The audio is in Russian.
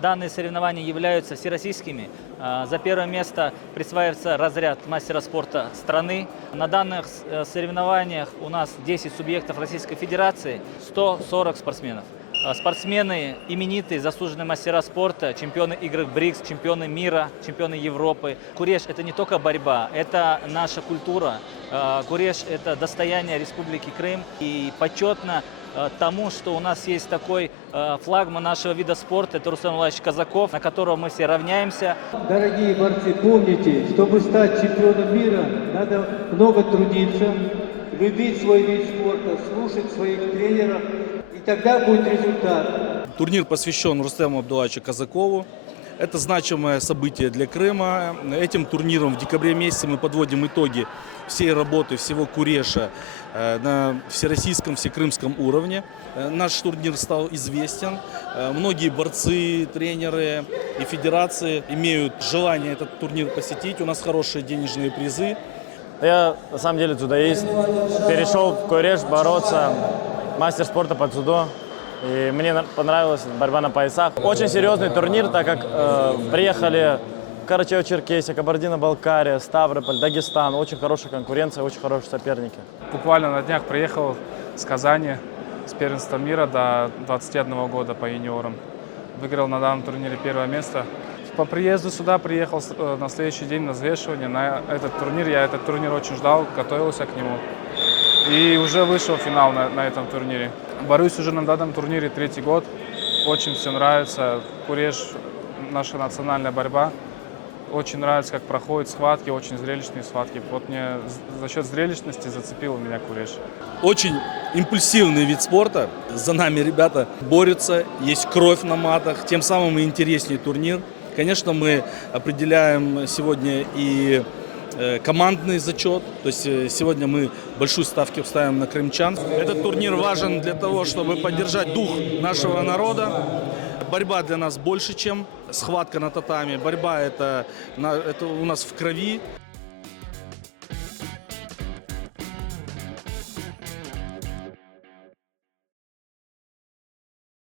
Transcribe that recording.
Данные соревнования являются всероссийскими. За первое место присваивается разряд мастера спорта страны. На данных соревнованиях у нас 10 субъектов Российской Федерации, 140 спортсменов. Спортсмены именитые, заслуженные мастера спорта, чемпионы игр БРИКС, чемпионы мира, чемпионы Европы. Куреш – это не только борьба, это наша культура. Куреш – это достояние Республики Крым. И почетно тому, что у нас есть такой флагман нашего вида спорта, это Рустам Владимирович Казаков, на которого мы все равняемся. Дорогие борцы, помните, чтобы стать чемпионом мира, надо много трудиться, любить свой вид спорта, слушать своих тренеров, и тогда будет результат. Турнир посвящен Рустему Абдуллаевичу Казакову. Это значимое событие для Крыма. Этим турниром в декабре месяце мы подводим итоги всей работы всего Куреша на всероссийском, всекрымском уровне. Наш турнир стал известен. Многие борцы, тренеры и федерации имеют желание этот турнир посетить. У нас хорошие денежные призы. Я на самом деле дзюдоист. Перешел в Куреш бороться, мастер спорта по дзюдо. И мне понравилась борьба на поясах. Очень серьезный турнир, так как приехали Карачаево-Черкесия, Кабардино-Балкария, Ставрополь, Дагестан. Очень хорошая конкуренция, очень хорошие соперники. Буквально на днях приехал с Казани, с первенства мира до 21 года по юниорам. Выиграл на данном турнире первое место. По приезду сюда приехал на следующий день на взвешивание на этот турнир. Я этот турнир очень ждал, готовился к нему. И уже вышел в финал на этом турнире. Борюсь уже на данном турнире 3-й год. Очень все нравится. Куреш – наша национальная борьба. Очень нравится, как проходят схватки, очень зрелищные схватки. Вот мне за счет зрелищности зацепил меня Куреш. Очень импульсивный вид спорта. За нами ребята борются, есть кровь на матах, тем самым и интереснее турнир. Конечно, мы определяем сегодня и командный зачет. То есть сегодня мы большую ставку ставим на крымчан. Этот турнир важен для того, чтобы поддержать дух нашего народа. Борьба для нас больше, чем схватка на татами. Борьба это у нас в крови.